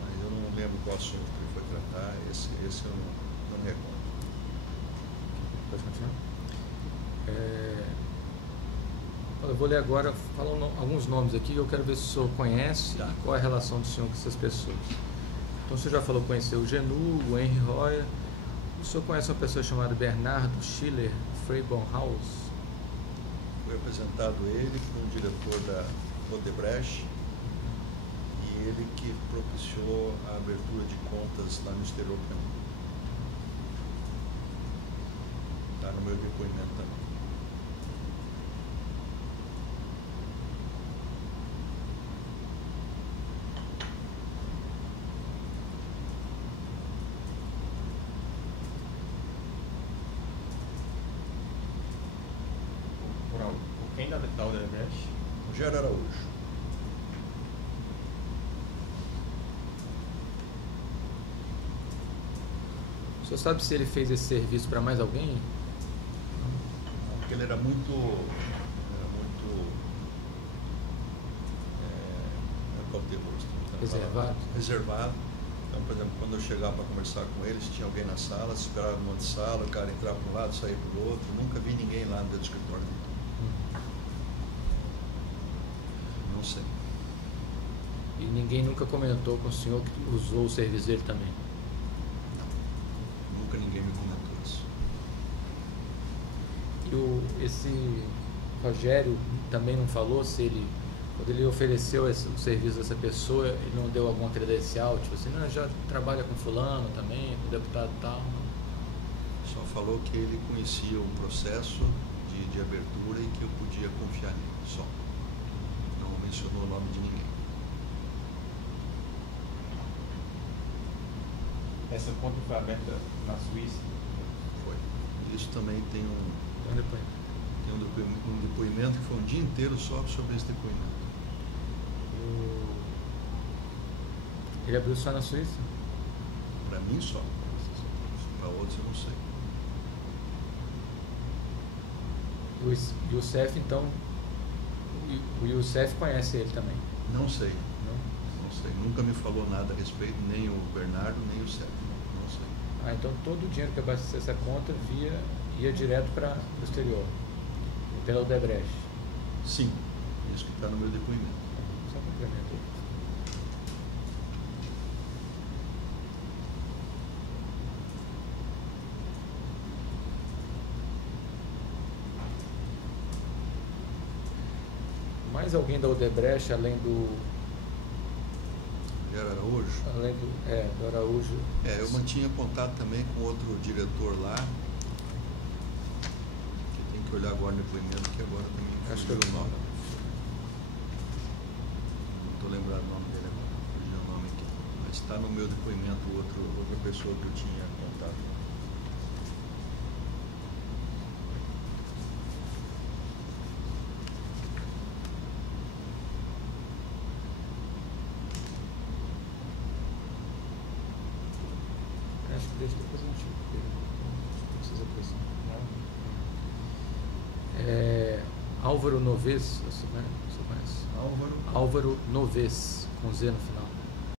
Mas eu não lembro qual assunto que ele foi tratar, esse eu não me recordo. Pode continuar? Eu vou ler agora, falando alguns nomes aqui, eu quero ver se o senhor conhece e qual é a relação do senhor com essas pessoas. Então, o senhor já falou, conheceu o Genu, o Henry Roya. O senhor conhece uma pessoa chamada Bernardo Schiller Freibaumhaus? Foi apresentado ele por um diretor da Odebrecht e ele que propiciou a abertura de contas lá no exterior para mim. Está no meu depoimento também. Quem da Odebrecht? Rogério Araújo. O senhor sabe se ele fez esse serviço para mais alguém? Porque ele era muito Reservado? Reservado. Então, por exemplo, quando eu chegava para conversar com ele, se tinha alguém na sala, se esperava numa de sala, o cara entrava para um lado, saía para o outro. Nunca vi ninguém lá dentro do escritório dele. Não sei. E ninguém nunca comentou com o senhor que usou o serviço dele também? Não. Nunca ninguém me comentou isso. E esse Rogério também não falou se ele, quando ele ofereceu o serviço dessa pessoa, ele não deu alguma credencial, tipo assim, não, já trabalha com fulano também, com deputado e tal? Só falou que ele conhecia o processo de abertura e que eu podia confiar nele, só. Não mencionou o nome de ninguém. Essa conta foi aberta na Suíça? Foi. Isso também tem Então depois. um depoimento que foi um dia inteiro só sobre esse depoimento. Ele abriu só na Suíça? Para mim só. Para outros eu não sei. E o Youssef, então, o Youssef conhece ele também? Não sei. Não? Não sei. Nunca me falou nada a respeito, nem o Bernardo, nem o Youssef. Não sei. Ah, então todo o dinheiro que abastecesse essa conta ia direto para o exterior, pela Odebrecht? Sim, isso que está no meu depoimento. Só complemento aí. Mais alguém da Odebrecht, além do Araújo? Do Araújo? Eu mantinha contato também com outro diretor lá, que tem que olhar agora no depoimento, que agora também Acho que fugiu o nome. Não estou lembrado o nome dele agora, fugiu o nome aqui. Mas está no meu depoimento outra pessoa que eu tinha contato. Acho que deixa depois a gente não precisa apresentar. Álvaro Noves, você conhece? Álvaro Álvaro Noves, com Z no final.